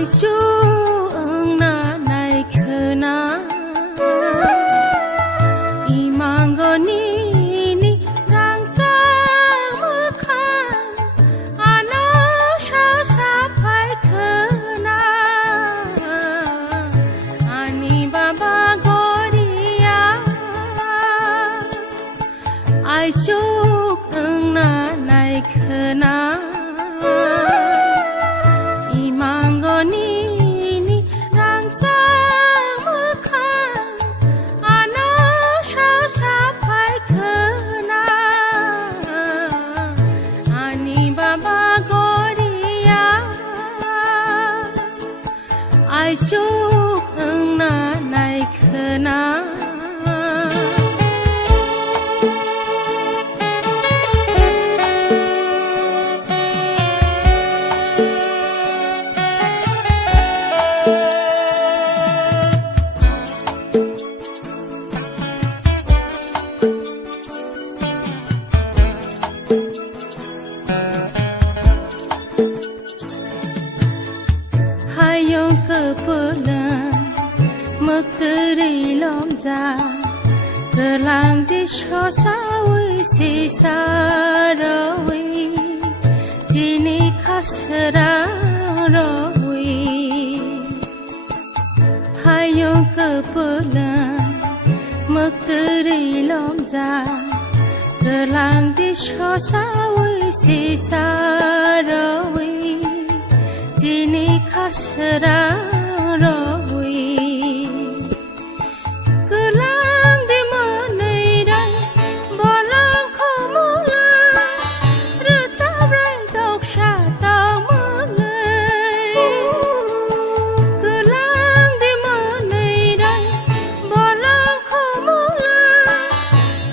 आइसु अंगना नायखोना इमांगनि नि रांचा मोखां आनो ससा फायखोना आनि बाबा गरिया आइसु अंगना नायखोना आइसुक अंगना नायखोना hayong kepulang mekteri lomja kelang di sosawi sisarawi jini khasarawi hayong kepulang mekteri lomja kelang di sosawi sisarawi jini khasarawi kelang di meneirai bolang khomula recabrai dok satau mulai kelang di meneirai bolang khomula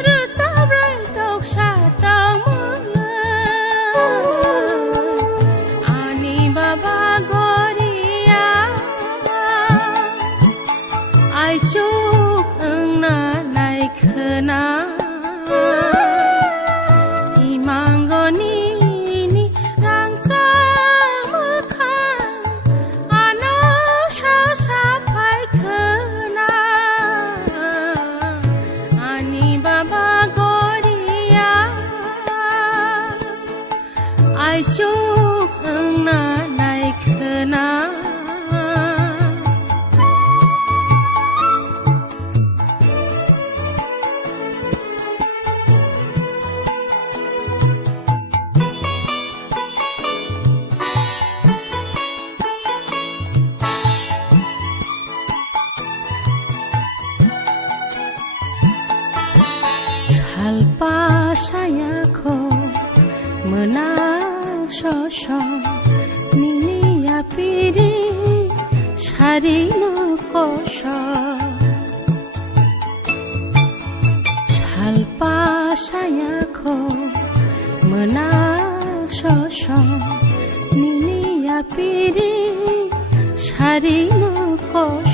recabrai dok satau mulai ani baba आइसुक अंगना नायखोना इमांगनि नि रांचा मोखां आनो ससा फायखोना आनि बाबा गरिया आइसुक अंगना नायखोना Alpa sayako menak sosok nini apiri sari no kosok Alpa sayako menak sosok nini apiri sari no kosok